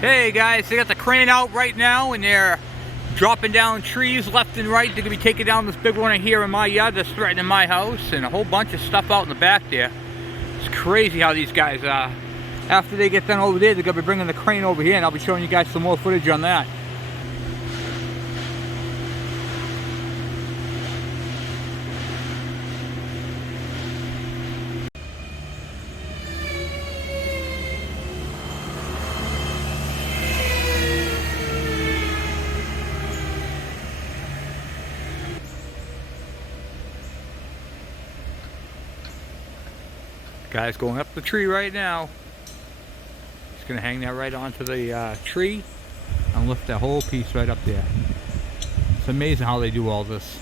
Hey guys, they got the crane out right now and they're dropping down trees left and right. They're gonna be taking down this big one right here in my yard that's threatening my house, and a whole bunch of stuff out in the back there. It's crazy how these guys are. After they get done over there, they're gonna be bringing the crane over here, and I'll be showing you guys some more footage on that. Guy's going up the tree right now. He's gonna hang that right onto the tree and lift that whole piece right up there. It's amazing how they do all this.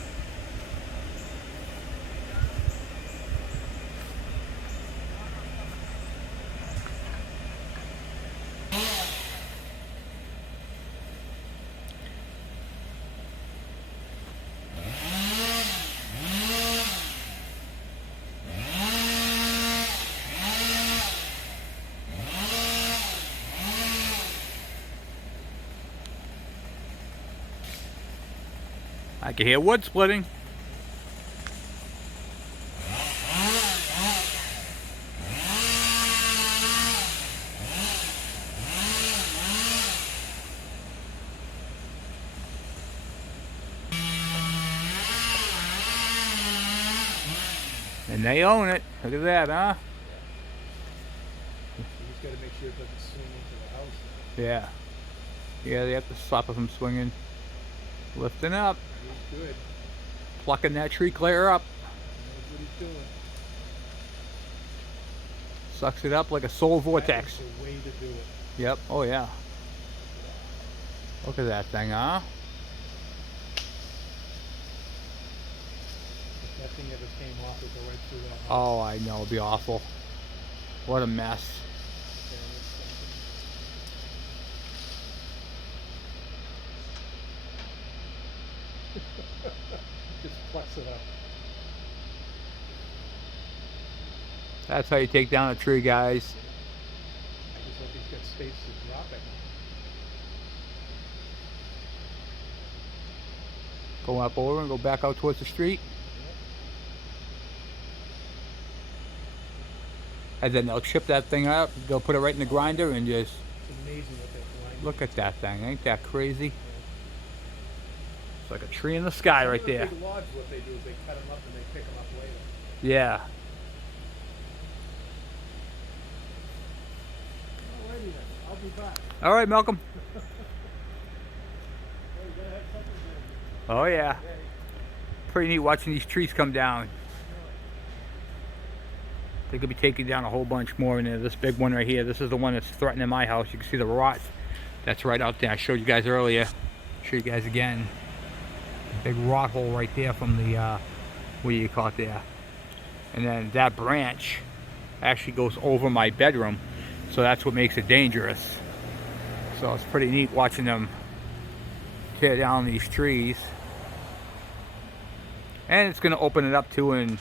I can hear wood splitting. And they own it. Look at that, huh? You just got to make sure it doesn't swing into the house. Yeah. Yeah, they have to stop it from swinging. Lifting up. He's good. Plucking that tree clear up. He knows what he's doing. Sucks it up like a solar vortex. That is the way to do it. Yep. Oh yeah. Look at that thing, huh? If that thing ever came off, it'd go right through that house. Oh, I know. It'd be awful. What a mess. Just flex it up. That's how you take down a tree, guys. I just hope he's got space to drop it. Go up over and go back out towards the street. And then they'll chip that thing up. They'll put it right in the grinder and just It's amazing what they grind. look at that thing. Ain't that crazy? It's like a tree in the sky right there. Big logs, what they do is they cut them up and they pick them up later. Yeah. Alrighty then, I'll be back. All right, Malcolm. Hey, you gotta have something there. Oh yeah. Hey. Pretty neat watching these trees come down. They could be taking down a whole bunch more in there. This big one right here, this is the one that's threatening my house. You can see the rot that's right out there. I showed you guys earlier. Show you guys again. Big rot hole right there from the what do you call it there? And then that branch actually goes over my bedroom, so that's what makes it dangerous. So it's pretty neat watching them tear down these trees. And it's going to open it up too and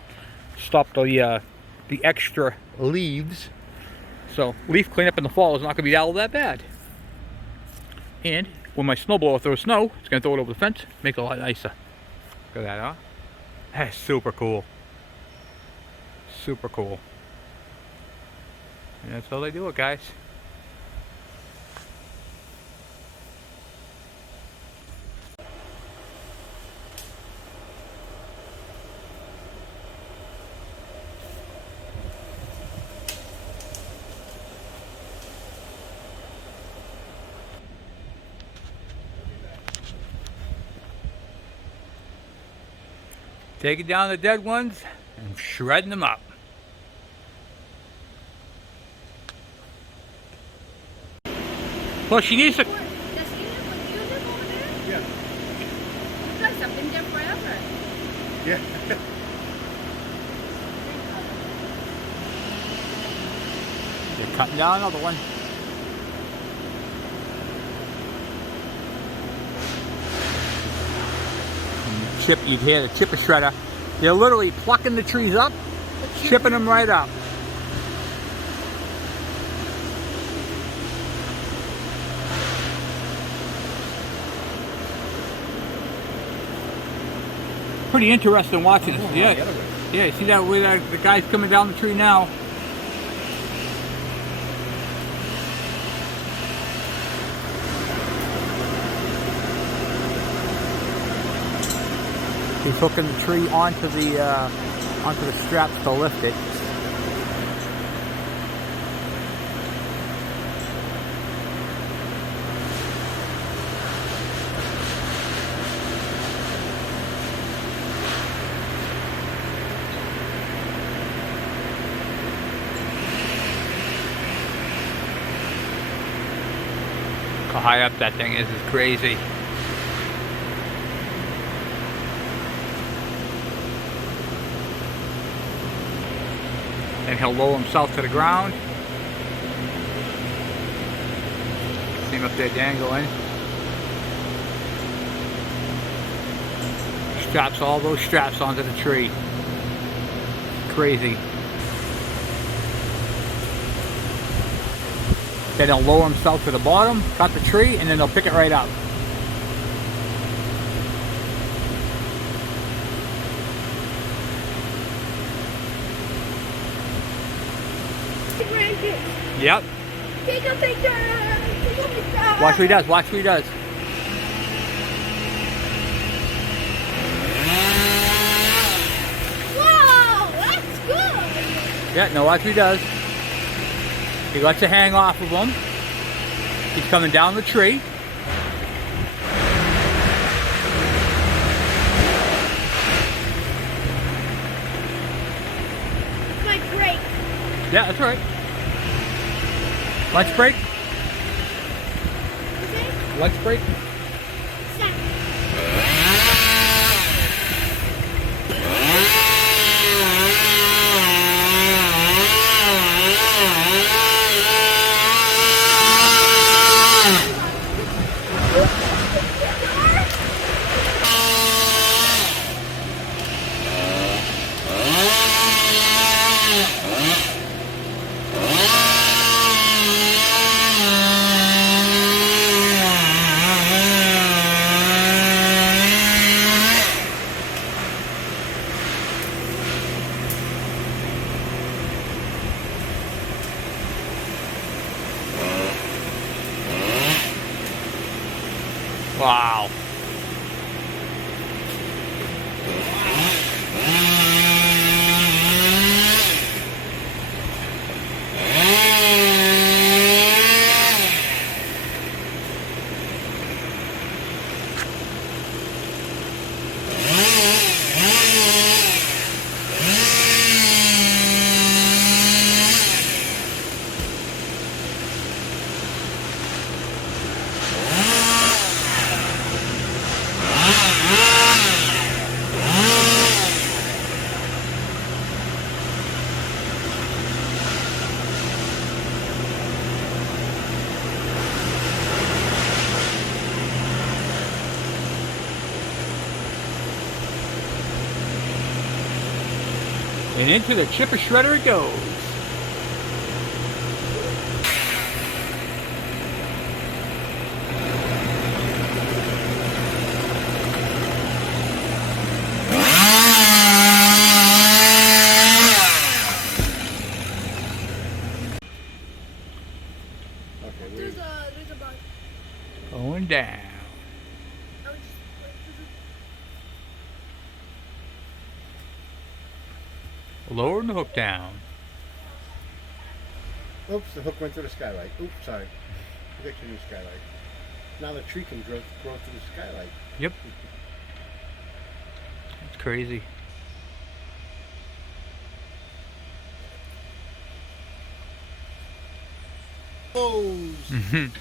stop the extra leaves. So leaf cleanup in the fall is not going to be all that bad. And when my snowblower throws snow, it's going to throw it over the fence, make it a lot nicer. Look at that, huh? That's super cool. Super cool. And that's how they do it, guys. Taking down the dead ones and shredding them up. Well, she needs to. Does he live with you live over there? Yeah. You guys have been there forever. Yeah. They're cutting down another one. Chip, you'd hear the chipper shredder. They're literally plucking the trees up, chipping them right up. pretty interesting watching this. Oh, Yeah, the other way. yeah. You see that way that the guy's coming down the tree now. He's hooking the tree onto the straps to lift it. How high up that thing is crazy. And he'll lower himself to the ground. See him up there dangling. Straps all those straps onto the tree. Crazy. Then he'll lower himself to the bottom, cut the tree, and then he'll pick it right up. Yep. Take a picture! Take a picture! Watch what he does, watch what he does. Whoa! That's good! Yeah, no, watch what he does. He lets it hang off of him. He's coming down the tree. It's my break. Yeah, that's right. Lunch break? Okay? Lunch break? Stop. Wow. And into the chipper shredder it goes. Okay, There's a bug. Going down. I was just- Lowering the hook down. oops, the hook went through the skylight. Oops, sorry. You got your new skylight. Now the tree can grow through the skylight. Yep. It's crazy. Close. Mhm.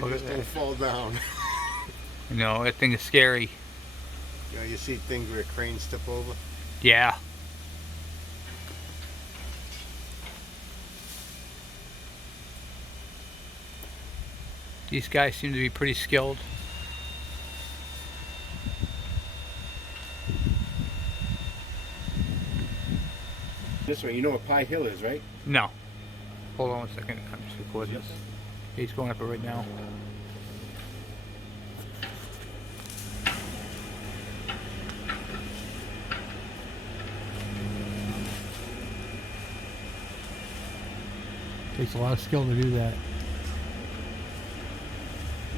Look at Just don't that. fall down. No, that thing is scary. You know, you see things where cranes tip over. Yeah. These guys seem to be pretty skilled. This way, you know what Pie Hill is, right? No. Hold on a second. I'm just recording this. He's going up it right now. Takes a lot of skill to do that.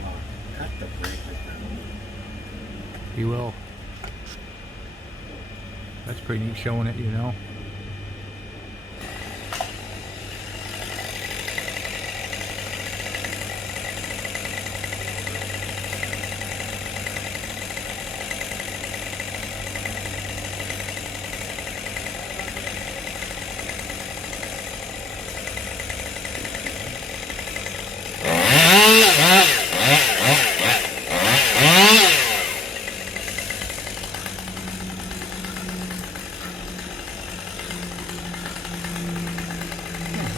Wow. Cut the branches down. He will. That's pretty neat showing it, you know.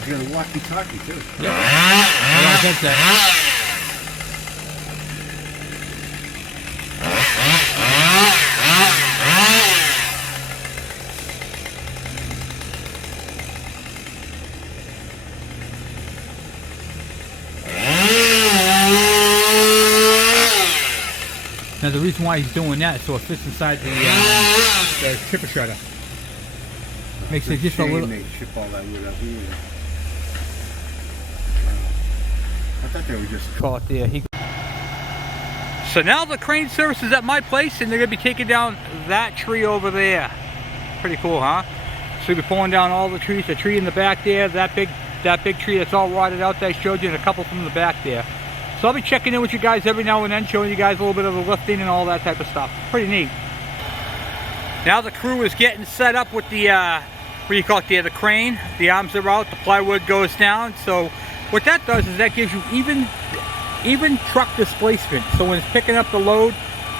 You got a walkie-talkie too. Yep. I think that. Now the reason why he's doing that is so it fits inside the chipper shredder. Makes it just a little. They ship all that wood up here. I thought they were just Caught there. So now the crane service is at my place, and they're gonna be taking down that tree over there. Pretty cool, huh? So we'll be pulling down all the trees. The tree in the back there, that big tree that's all rotted out that I showed you, and a couple from the back there. So I'll be checking in with you guys every now and then, showing you guys a little bit of the lifting and all that type of stuff. Pretty neat. Now the crew is getting set up with the what do you call it there, the crane. The arms are out, the plywood goes down. So what that does is that gives you even truck displacement. So when it's picking up the load,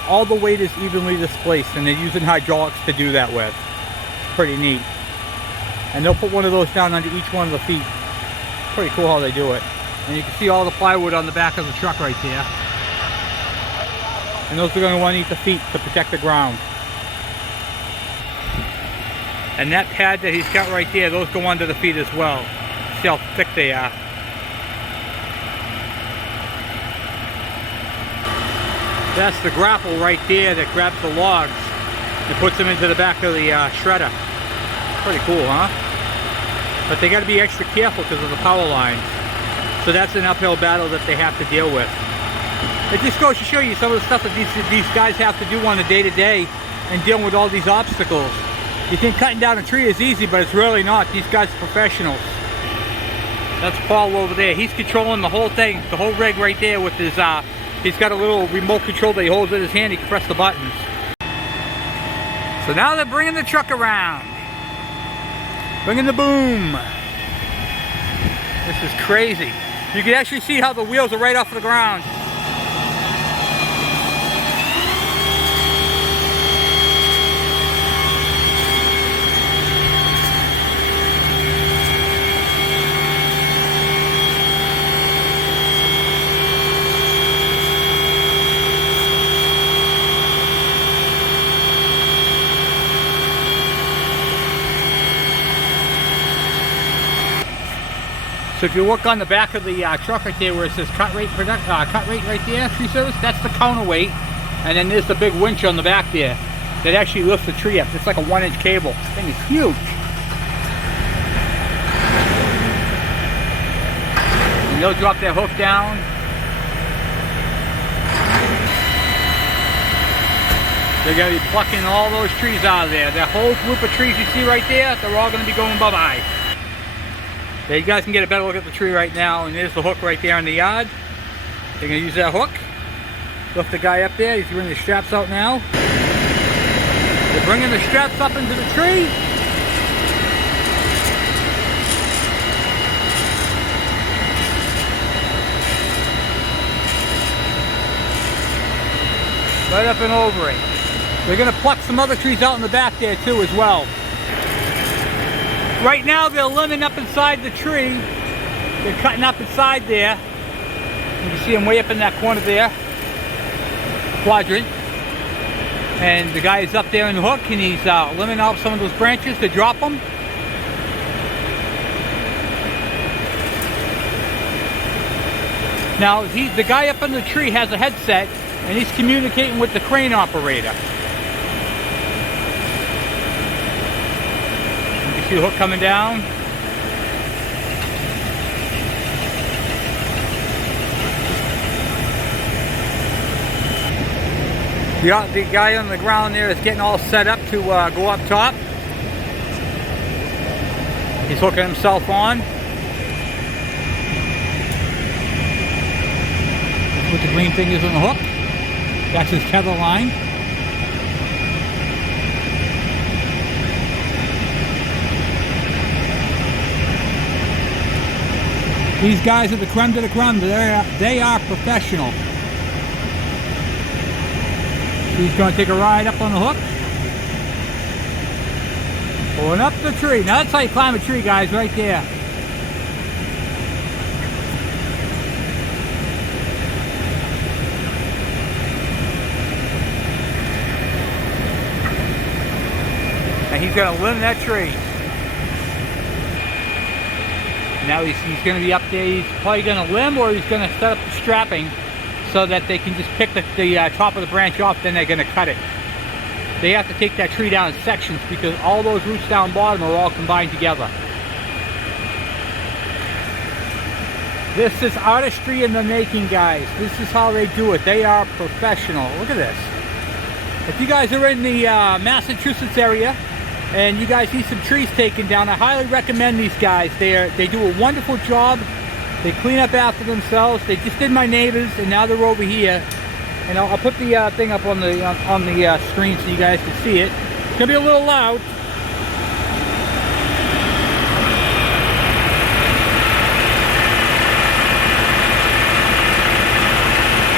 all the weight is evenly displaced, and they're using hydraulics to do that with. Pretty neat. And they'll put one of those down under each one of the feet. Pretty cool how they do it. And you can see all the plywood on the back of the truck right there. And those are going to want to eat the feet to protect the ground. And that pad that he's got right there, those go under the feet as well. See how thick they are. That's the grapple right there that grabs the logs and puts them into the back of the shredder. Pretty cool, huh? But they got to be extra careful because of the power lines. So that's an uphill battle that they have to deal with. It just goes to show you some of the stuff that these guys have to do on a day-to-day and dealing with all these obstacles. You think cutting down a tree is easy, but it's really not. These guys are professionals. That's Paul over there. He's controlling the whole thing, the whole rig right there with his, he's got a little remote control that he holds in his hand. He can press the buttons. So now they're bringing the truck around. Bringing the boom. This is crazy. You can actually see how the wheels are right off the ground. So if you look on the back of the truck right there where it says cut rate right there, tree service, that's the counterweight. And then there's the big winch on the back there that actually lifts the tree up. It's like a 1-inch cable. This thing is huge. And they'll drop their hook down. They're going to be plucking all those trees out of there. That whole group of trees you see right there, they're all going to be going bye-bye. There, you guys can get a better look at the tree right now, and there's the hook right there in the yard. They're going to use that hook, lift the guy up there. He's bringing the straps out now. They're bringing the straps up into the tree. Right up and over it. They're going to pluck some other trees out in the back there too as well. Right now they're limbing up inside the tree. They're cutting up inside there. You can see them way up in that corner there. Quadrant. And the guy is up there in the hook and he's limbing out some of those branches to drop them. Now the guy up in the tree has a headset and he's communicating with the crane operator. See the hook coming down. The guy on the ground there is getting all set up to go up top. He's hooking himself on. Put the green fingers on the hook. That's his tether line. These guys are the creme de la creme. They are professional. He's going to take a ride up on the hook. Going up the tree. Now that's how you climb a tree, guys, right there. And he's going to limb that tree. Now he's going to be up there. He's probably going to limb, or he's going to set up the strapping so that they can just pick the top of the branch off, then they're going to cut it. They have to take that tree down in sections because all those roots down bottom are all combined together. This is artistry in the making, guys. This is how they do it. They are professional. Look at this. If you guys are in the Massachusetts area and you guys need some trees taken down, I highly recommend these guys. They do a wonderful job. They clean up after themselves. They just did my neighbors, and now they're over here. And I'll put the thing up on the screen so you guys can see it. It's gonna be a little loud.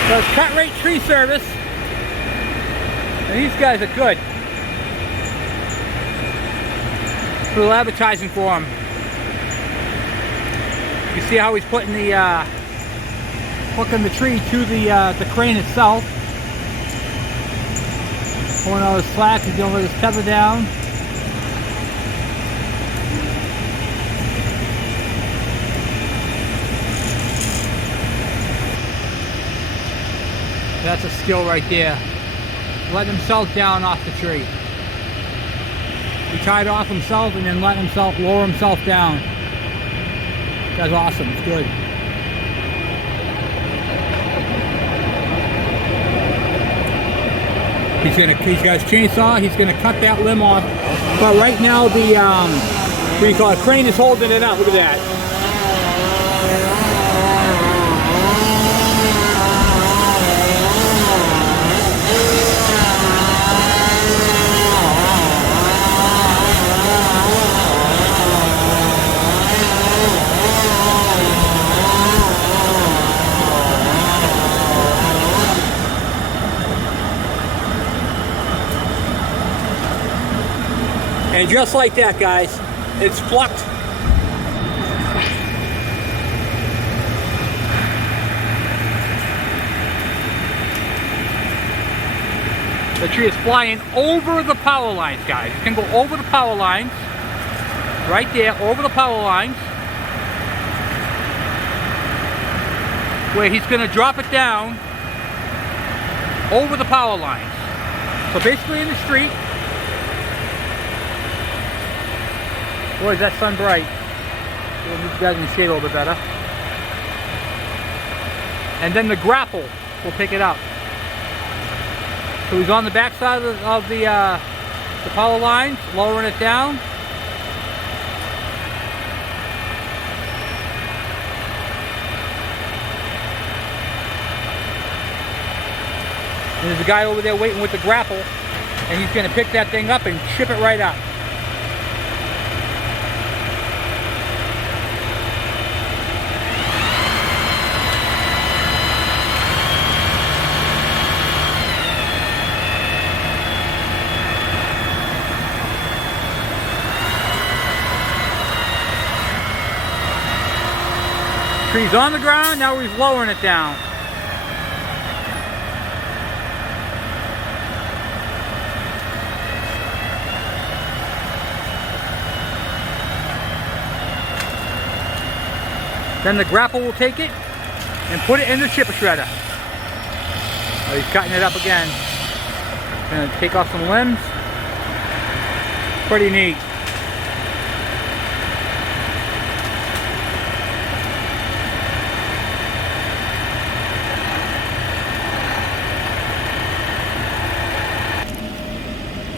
So it's Cut Rate Tree Service, and these guys are good. A little advertising for them. You see how he's putting the hooking the tree to the crane itself. Pulling all his slack, he's going to let his tether down. That's a skill right there. Letting himself down off the tree. He tied off himself and then let himself lower himself down. That's awesome. It's good. He's got his chainsaw. He's gonna cut that limb off. But right now the what do you call it? Crane is holding it up. Look at that. And just like that, guys, it's plucked. The tree is flying over the power lines, guys. It can go over the power lines. Right there, over the power lines. Where he's going to drop it down over the power lines. So basically in the street. Boy, is that sun bright. You guys can see it a little bit better. And then the grapple will pick it up. So he's on the back side of the power lines, lowering it down. And there's a guy over there waiting with the grapple, and he's going to pick that thing up and chip it right up. Tree's on the ground, now he's lowering it down. Then the grapple will take it and put it in the chipper shredder. Oh, he's cutting it up again. Gonna take off some limbs. Pretty neat.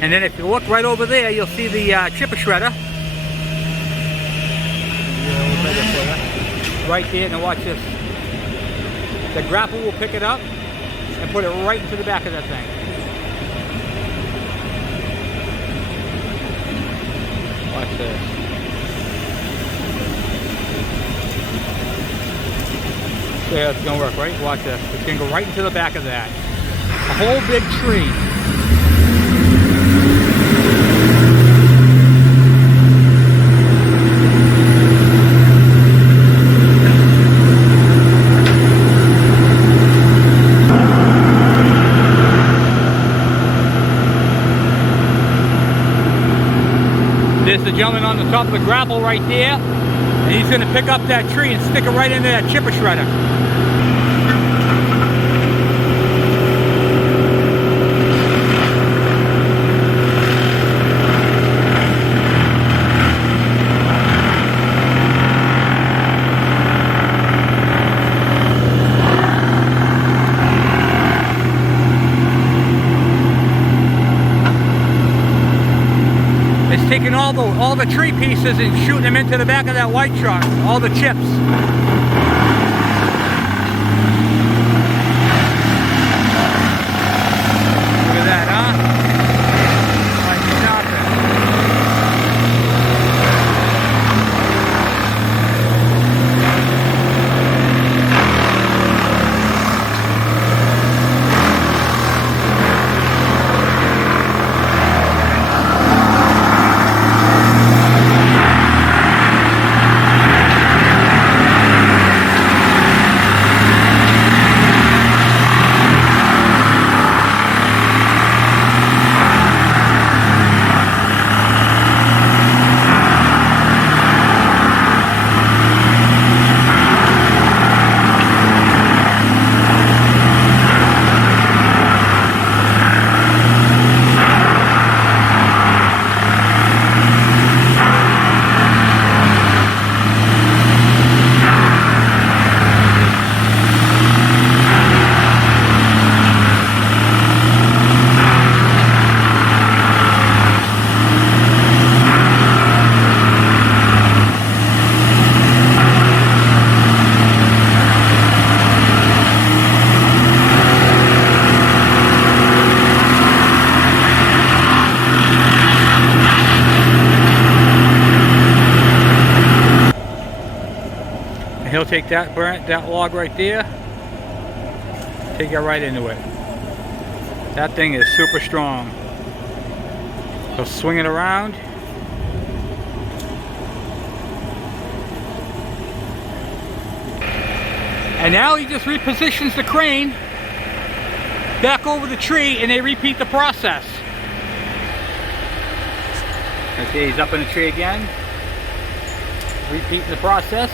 And then if you look right over there, you'll see the chipper shredder. Right there, now watch this. The grapple will pick it up and put it right into the back of that thing. Watch this. So yeah, it's gonna work, right? Watch this. It's gonna go right into the back of that. A whole big tree. There's the gentleman on the top of the grapple right there, and he's going to pick up that tree and stick it right into that chipper shredder. Taking all the tree pieces and shooting them into the back of that white truck, all the chips. Look at that, huh? Like nothing. And he'll take that log right there, take it right into it. That thing is super strong. He'll swing it around. And now he just repositions the crane back over the tree and they repeat the process. Okay, he's up in the tree again. Repeating the process.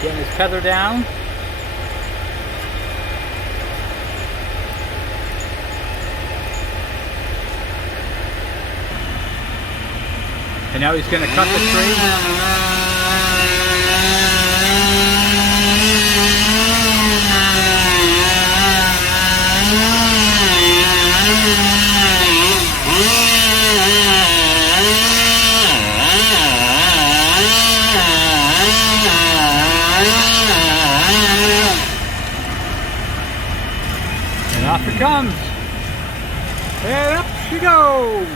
Getting his tether down. And now he's going to cut the tree. And off it comes. And up she goes.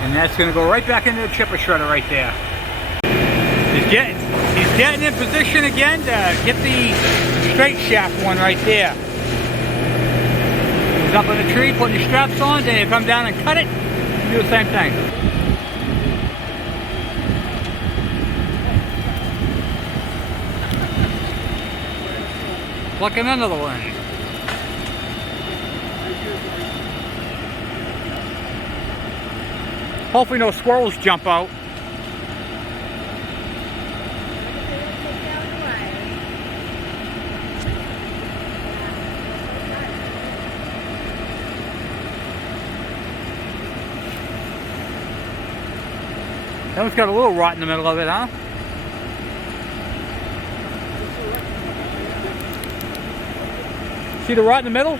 And that's going to go right back into the chipper shredder right there. He's getting in position again to get the straight shaft one right there. He's up on the tree, putting the straps on, then he'll come down and cut it, and do the same thing. Plucking another one. Hopefully no squirrels jump out. That one's got a little rot in the middle of it, huh? See the rot in the middle?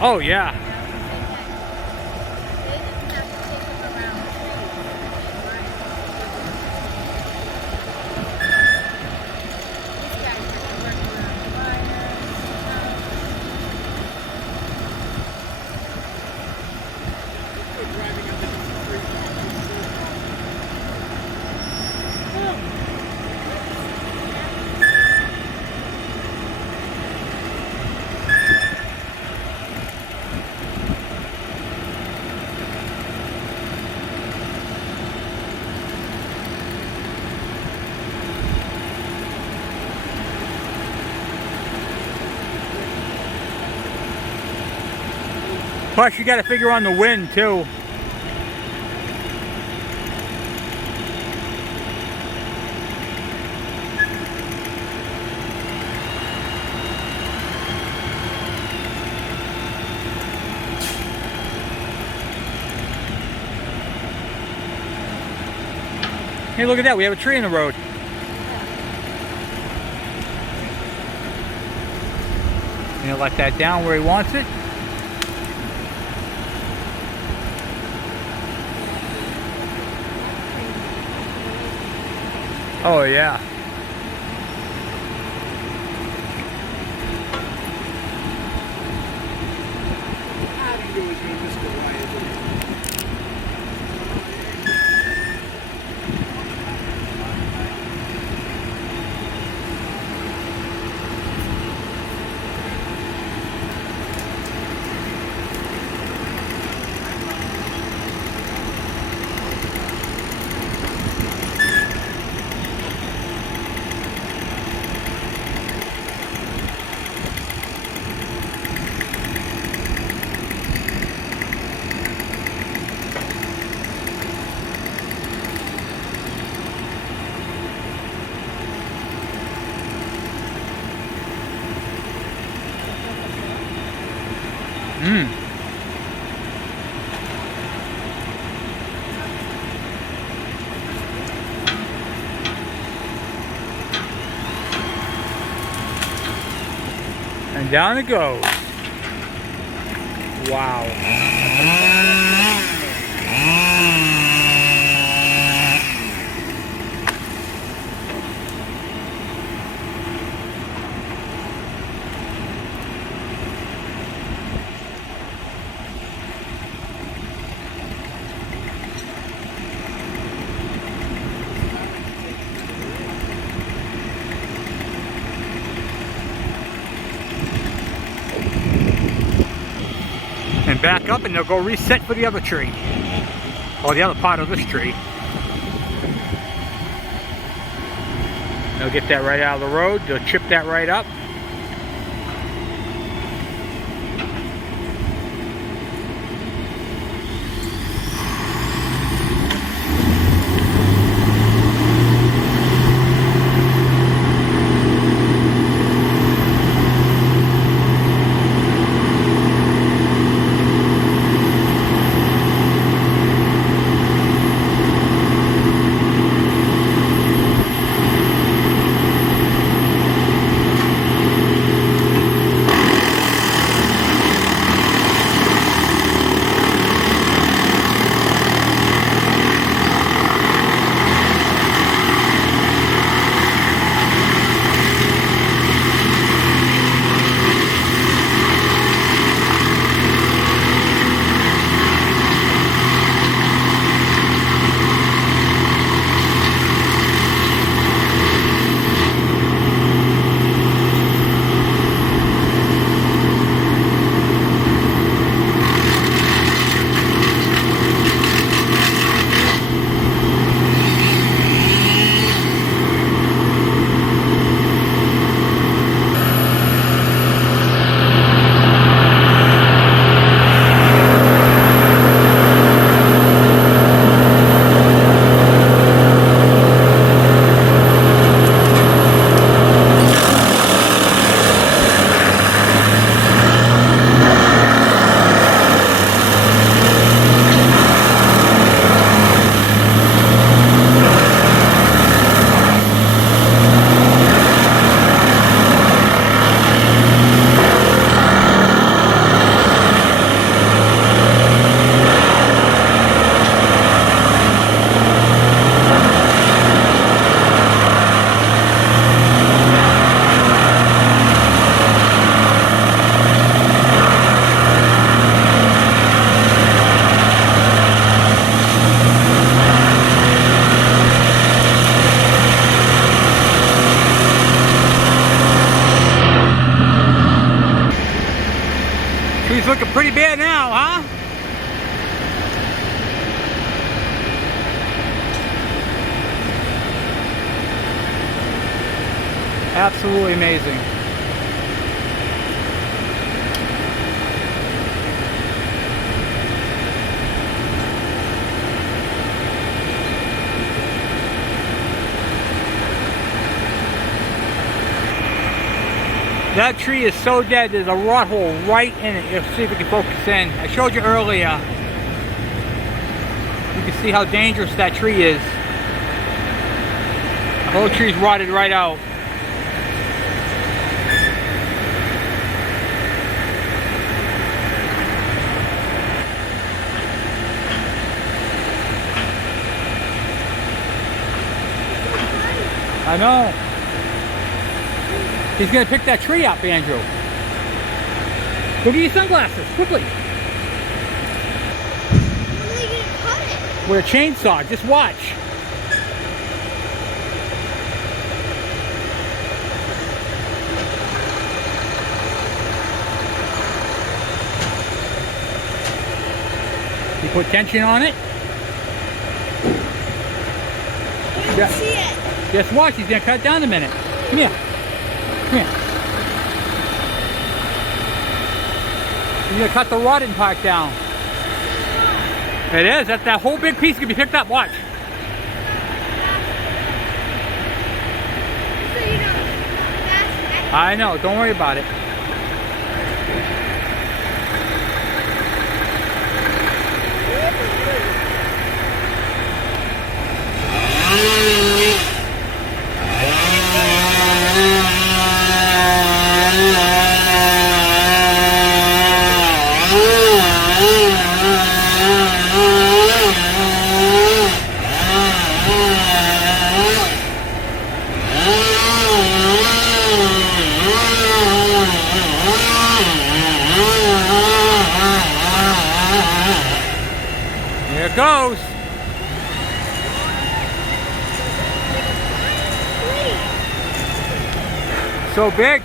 Oh yeah. Plus, you got to figure on the wind too. Hey, look at that. We have a tree in the road. Gonna let that down where he wants it. Oh yeah. And down it goes. Wow. And back up and they'll go reset for the other tree. Or the other part of this tree. They'll get that right out of the road. They'll chip that right up. He's looking pretty bad now, huh? Absolutely amazing. That tree is so dead, there's a rot hole right in it. Let's see if we can focus in. I showed you earlier. You can see how dangerous that tree is. The whole tree's rotted right out. I know. He's gonna pick that tree up, Andrew. Go get your sunglasses, quickly. How are they gonna cut it? With a chainsaw, just watch. You put tension on it. I Yeah. can see it. Just watch, he's gonna cut it down a minute. Come here. Come here. He's gonna cut the rotting part down. It is. That whole big piece can be picked up. Watch. So you know, that's I know. Don't worry about it. Here it goes. So big.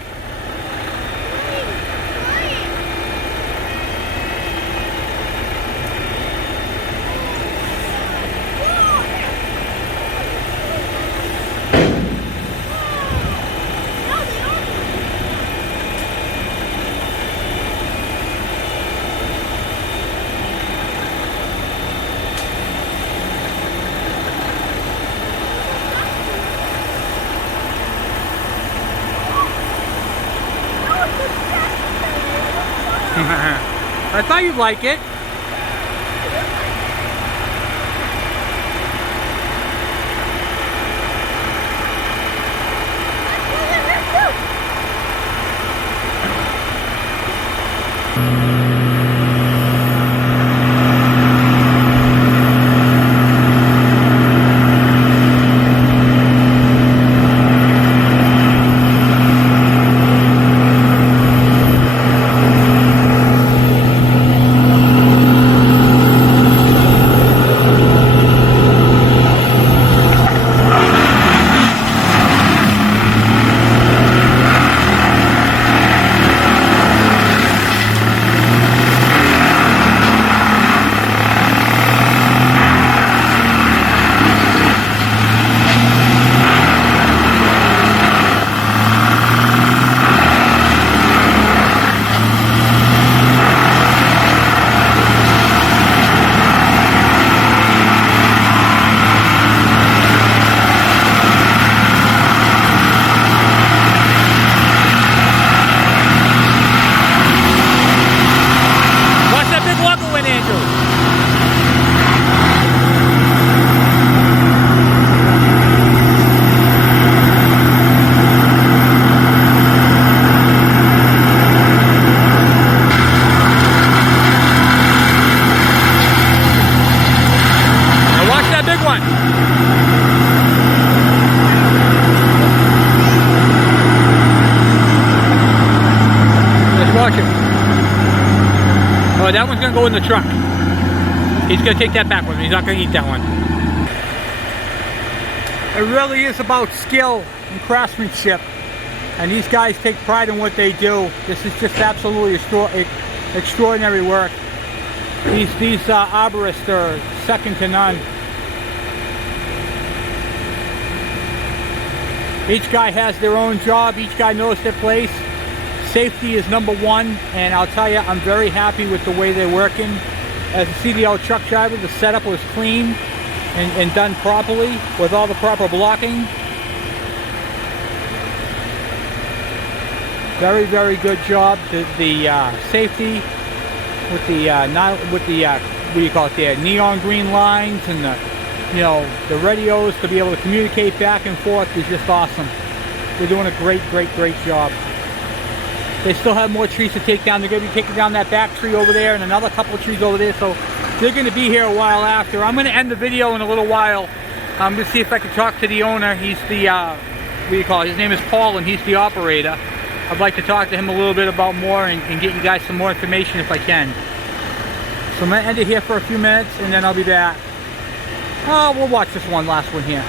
I thought you'd like it. Oh, that one's gonna go in the truck. He's gonna take that back with him. He's not gonna eat that one. It really is about skill and craftsmanship, and these guys take pride in what they do. This is just absolutely extraordinary work. These arborists are second to none. Each guy has their own job. Each guy knows their place. Safety is number one, and I'll tell you, I'm very happy with the way they're working. As a CDL truck driver, the setup was clean and done properly with all the proper blocking. Very, very good job. The safety with the what do you call it there? Neon green lines and the radios to be able to communicate back and forth is just awesome. They're doing a great, great, great job. They still have more trees to take down. They're going to be taking down that back tree over there and another couple of trees over there. So they're going to be here a while after. I'm going to end the video in a little while. I'm going to see if I can talk to the owner. He's the, what do you call it? His name is Paul, and he's the operator. I'd like to talk to him a little bit about more and get you guys some more information if I can. So I'm going to end it here for a few minutes, and then I'll be back. Oh, we'll watch this last one here.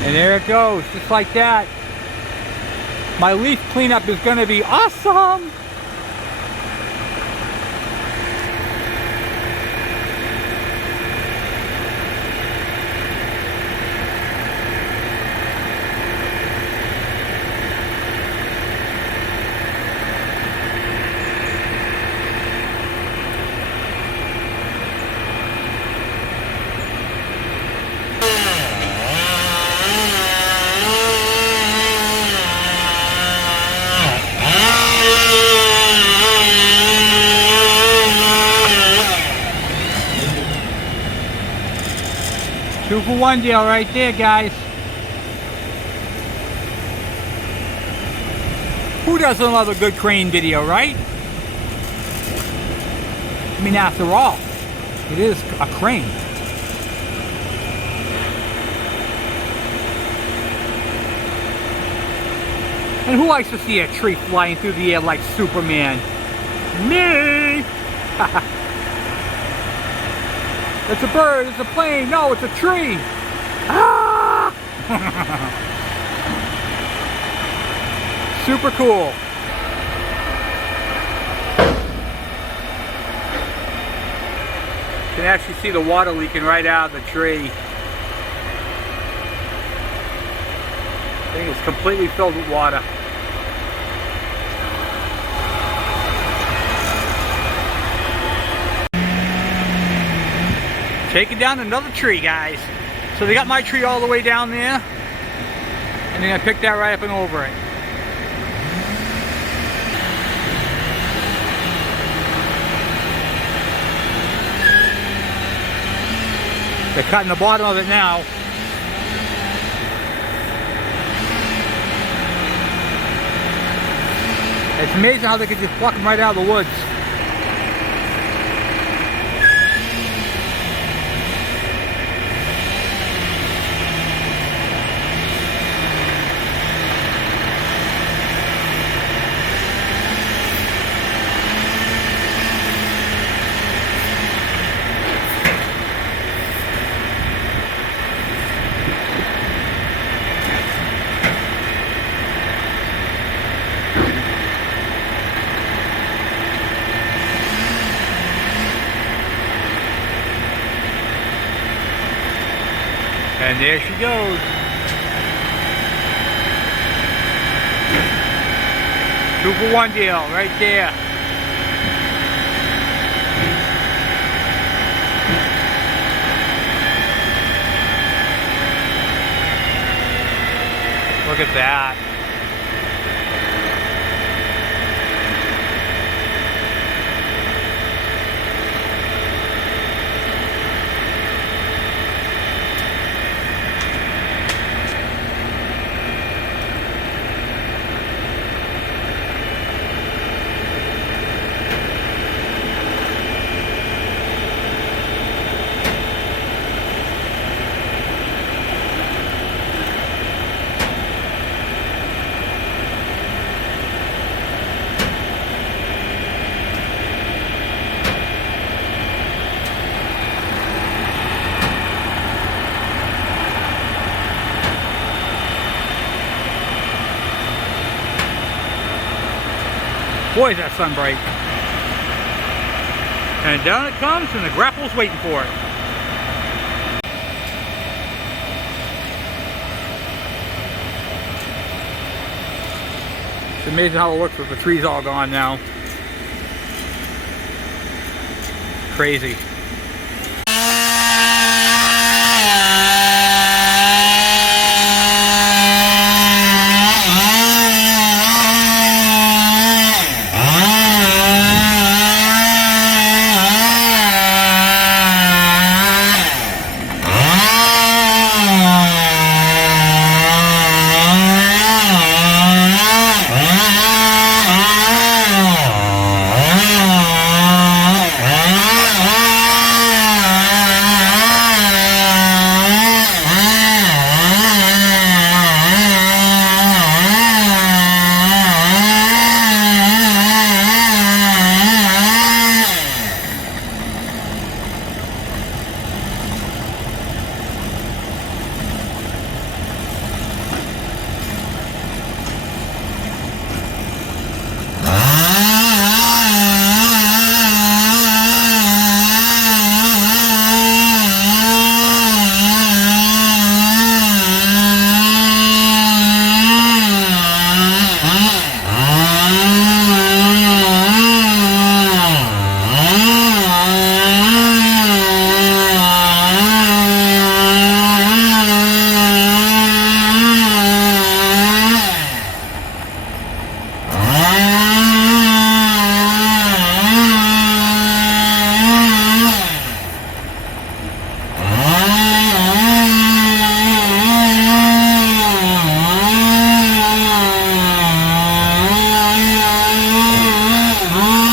And there it goes, just like that. My leaf cleanup is going to be awesome. Two-for-one deal right there, guys. Who doesn't love a good crane video, right? I mean, after all, it is a crane. And who likes to see a tree flying through the air like Superman? Me! It's a bird, it's a plane, no, it's a tree. Ah! Super cool. You can actually see the water leaking right out of the tree. The thing is completely filled with water. Taking down another tree, guys. So they got my tree all the way down there, and they're gonna pick that right up and over it. They're cutting the bottom of it now. It's amazing how they can just pluck them right out of the woods. And there she goes. Two-for-one deal right there. Look at that. Boy, is that sun bright. And down it comes, and the grapple's waiting for it. It's amazing how it looks with the trees all gone now. Crazy.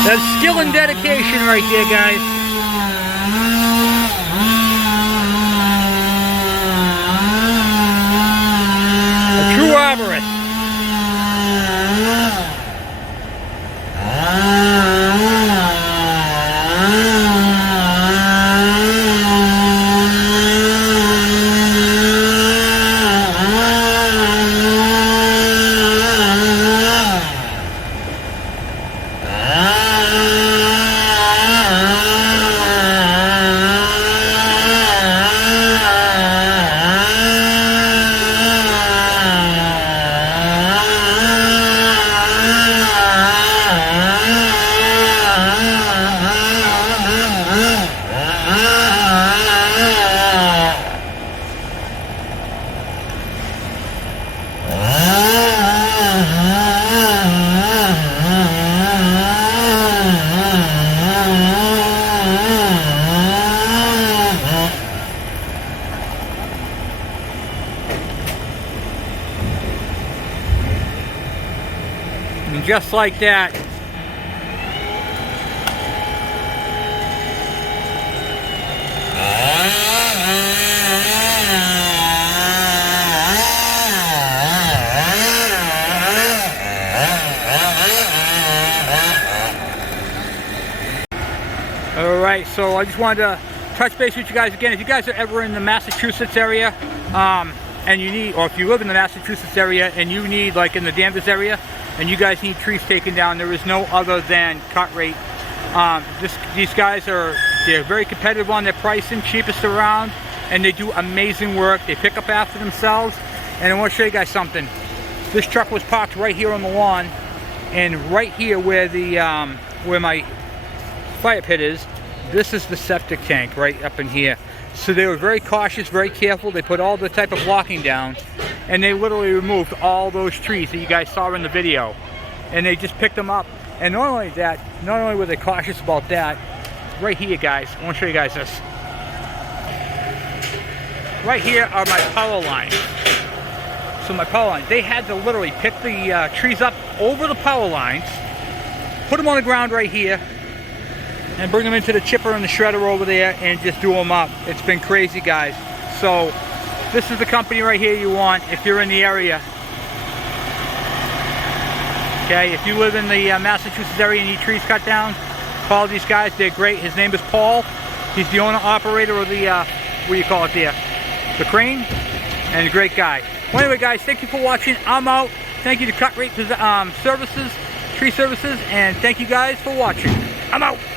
That's skill and dedication right there, guys. A true arborist. And just like that, alright, so I just wanted to touch base with you guys again. If you guys are ever in the Massachusetts area, and you need, or if you live in the Massachusetts area and you need, like in the Danvers area, and you guys need trees taken down, there is no other than Cut Rate. These guys they're very competitive on their pricing, cheapest around, and they do amazing work. They pick up after themselves. And I want to show you guys something. This truck was parked right here on the lawn, and right here where the where my fire pit is, this is the septic tank right up in here. So they were very cautious, very careful. They put all the type of blocking down, and they literally removed all those trees that you guys saw in the video, and they just picked them up. And not only that, not only were they cautious about that, right here, guys, I want to show you guys this. Right here are my power lines. So my power lines, they had to literally pick the trees up over the power lines, put them on the ground right here, and bring them into the chipper and the shredder over there and just do them up. It's been crazy, guys. So this is the company right here you want if you're in the area. Okay, if you live in the Massachusetts area and need trees cut down, call these guys. They're great. His name is Paul. He's the owner operator of the what do you call it there, the crane, and a great guy. Well, anyway, guys, thank you for watching. I'm out. Thank you to Cut Rate Services. Tree Services, and thank you guys for watching. I'm out.